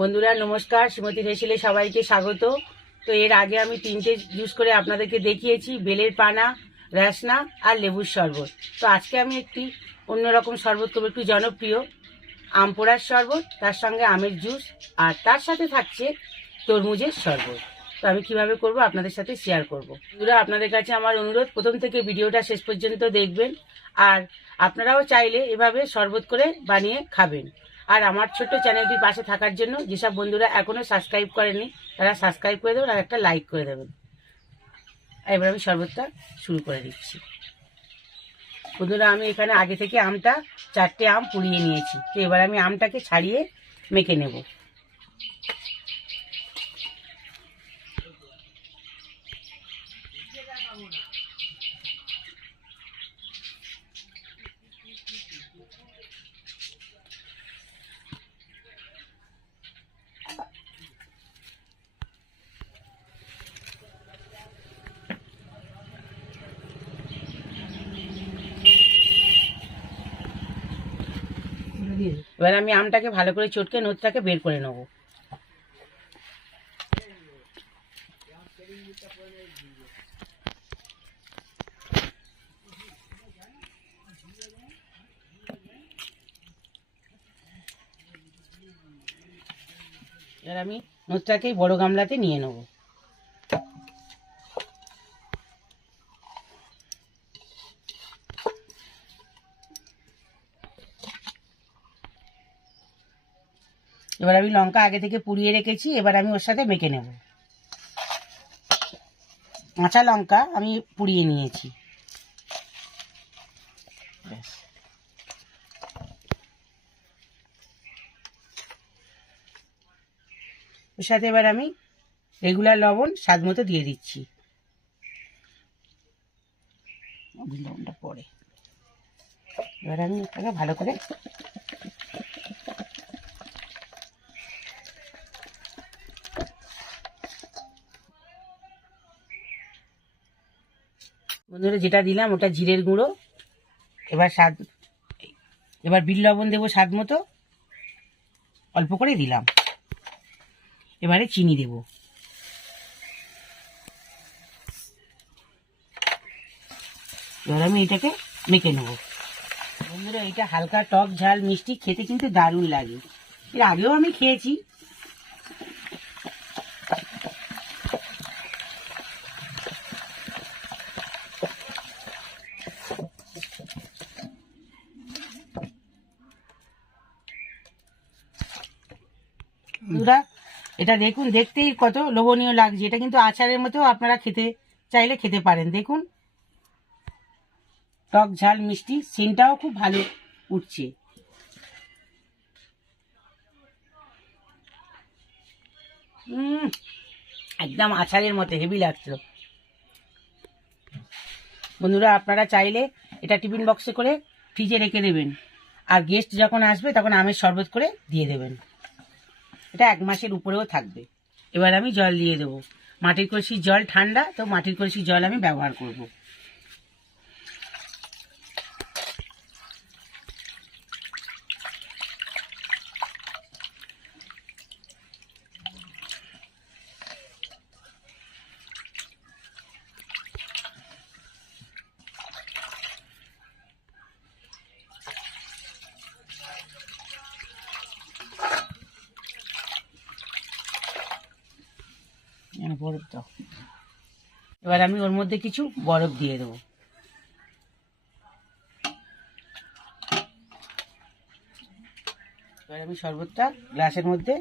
বন্ধুরা নমস্কার, শ্রীমতী রেসিলে সবাইকে স্বাগত। তো এর আগে আমি 3টে জুস করে আপনাদেরকে দেখিয়েছি, বেলের পানা, রসনা আর লেবুর শরবত। তো আজকে আমি একটি অন্যরকম শরবত করবো, একটু জনপ্রিয় আম পোড়ার শরবত, তার সঙ্গে আমের জুস, আর তার সাথে থাকছে তরমুজের শরবত। তো আমি কিভাবে করব আপনাদের সাথে শেয়ার করব। বন্ধুরা আপনাদের কাছে আমার অনুরোধ, প্রথম থেকে ভিডিওটা শেষ পর্যন্ত দেখবেন, আর আপনারাও চাইলে এভাবে শরবত করে বানিয়ে খাবেন। আর আমার ছোট্ট চ্যানেলটির পাশে থাকার জন্য যেসব বন্ধুরা এখনও সাবস্ক্রাইব করেনি তারা সাবস্ক্রাইব করে দেবেন আর একটা লাইক করে দেবেন। এবার আমি শরবতটা শুরু করে দিচ্ছি। বন্ধুরা আমি এখানে আগে থেকে আমটা 4টে আম পুড়িয়ে নিয়েছি। তো এবার আমি আমটাকে ছাড়িয়ে মেখে নেব। এবার আমি আমটাকে ভালো করে চটকে নোটটাকে বের করে নেব। এবার আমি নোটটাকেই বড় গামলাতে নিয়ে নেব। এবার আমি লঙ্কা আগে থেকে পুড়িয়ে রেখেছি, এবার আমি ওর সাথে মেখে নেব। কাঁচা লঙ্কা আমি পুড়িয়ে নিয়েছি। ওর সাথে এবার আমি রেগুলার লবণ স্বাদ মতো দিয়ে দিচ্ছি। লবণটা পরে এবার আমি ওটাকে ভালো করে বন্ধুরা যেটা দিলাম ওটা জিরের গুঁড়ো। এবার বিট লবণ দেবো স্বাদ মতো, অল্প করে দিলাম। এবারে চিনি দেব। এবার আমি এটাকে মেখে নেব। বন্ধুরা এটা হালকা টক ঝাল মিষ্টি, খেতে কিন্তু দারুণ লাগে। এর আগেও আমি খেয়েছি। বন্ধুরা এটা দেখুন, দেখতেই কত লোভনীয় লাগছে। এটা কিন্তু আচারের মতো আপনারা খেতে চাইলে খেতে পারেন। দেখুন টক ঝাল মিষ্টি, সেন্টটাও খুব ভালো উঠছে। একদম আচারের মতো হেভি লাগছিল। বন্ধুরা আপনারা চাইলে এটা টিফিন বক্সে করে ফ্রিজে রেখে দেবেন, আর গেস্ট যখন আসবে তখন আমের শরবত করে দিয়ে দেবেন। এটা 1 মাসের উপরেও থাকবে। এবার আমি জল দিয়ে দেবো। মাটির কলসির জল ঠান্ডা, তো মাটির কলসির জল আমি ব্যবহার করব। বরফ দাও। এবার আমি ওর মধ্যে কিছু বরফ দিয়ে দেবো। এবার আমি শরবতটা গ্লাসের মধ্যে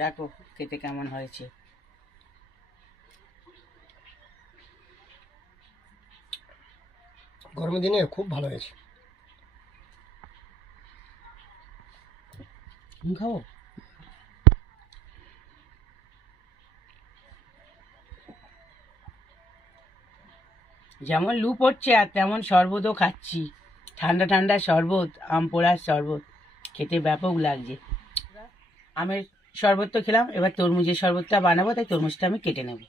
দেখো খেতে কেমন হয়েছে। গরমের দিনে খুব ভালো হয়েছে। তুমি খাবো? যেমন লু পড়ছে আর তেমন শরবতও খাচ্ছি, ঠান্ডা ঠান্ডা শরবত, আম পোড়ার শরবত, খেতে ব্যাপক লাগছে। আমের শরবত তো খেলাম, এবার তরমুজের শরবতটা বানাবো, তাই তরমুজটা আমি কেটে নেব।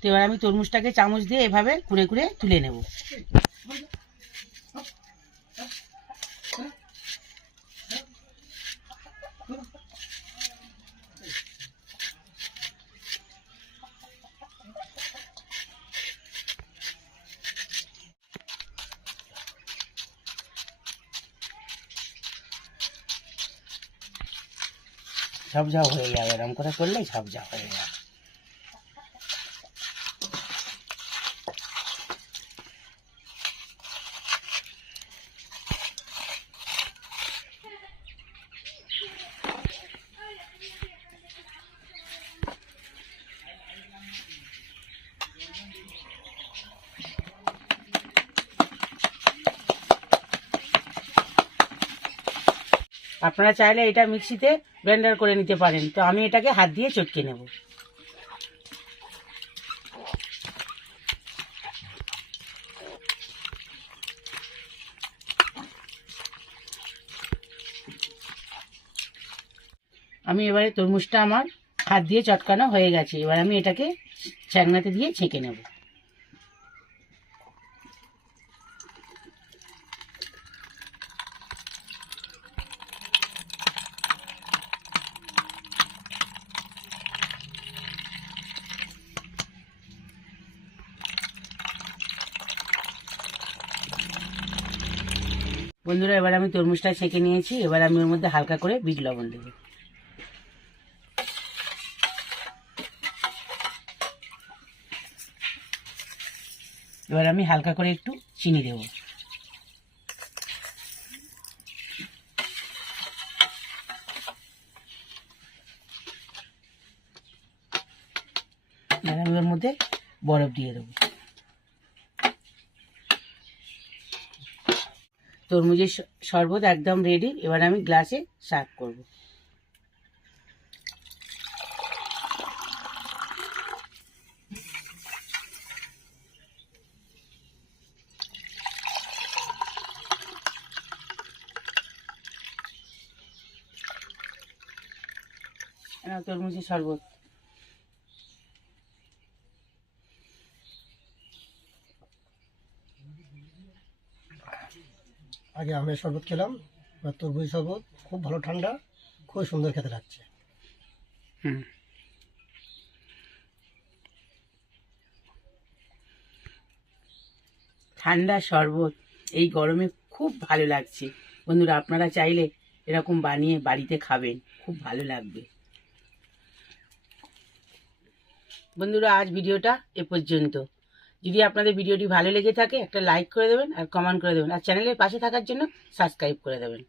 তো এবার আমি তরমুজটাকে চামচ দিয়ে এভাবে কুড়ে কুড়ে তুলে নেব। ঝাপঝা হয়ে যাবে, এরকম করে করলেই ঝাপঝা হয়ে যাবে। আপনারা চাইলে এটা মিক্সিতে ব্লেন্ডার করে নিতে পারেন, তো আমি এটাকে হাত দিয়ে চটকে নেব। আমি এবারে তরমুজটা আমার হাত দিয়ে চটকানো হয়ে গেছে, এবার আমি এটাকে ছ্যাংনাতে দিয়ে ছেঁকে নেব। বন্ধুরা, এবার আমি তরমুজটা ছেঁকে নিয়েছি, এবার আমি ওর মধ্যে হালকা করে বিট লবণ দেবো। এবার আমি হালকা করে একটু চিনি দেব। এবার আমি ওর মধ্যে বরফ দিয়ে দেবো। তরমুজের শরবত একদম রেডি, এবার আমি গ্লাসে সার্ভ করব। তরমুজের শরবত। আগে আমের শরবত খেলাম, এবার তরমুজ শরবত, খুব ভালো, ঠান্ডা, খুব সুন্দর খেতে লাগছে। ঠান্ডা শরবত এই গরমে খুব ভালো লাগছে। বন্ধুরা, আপনারা চাইলে এরকম বানিয়ে বাড়িতে খাবেন, খুব ভালো লাগবে। বন্ধুরা, আজ ভিডিওটা এ পর্যন্ত। যদি আপনাদের ভিডিওটি ভালো লেগে থাকে একটা লাইক করে দেবেন আর কমেন্ট করে দেবেন, আর চ্যানেলের পাশে থাকার জন্য সাবস্ক্রাইব করে দেবেন।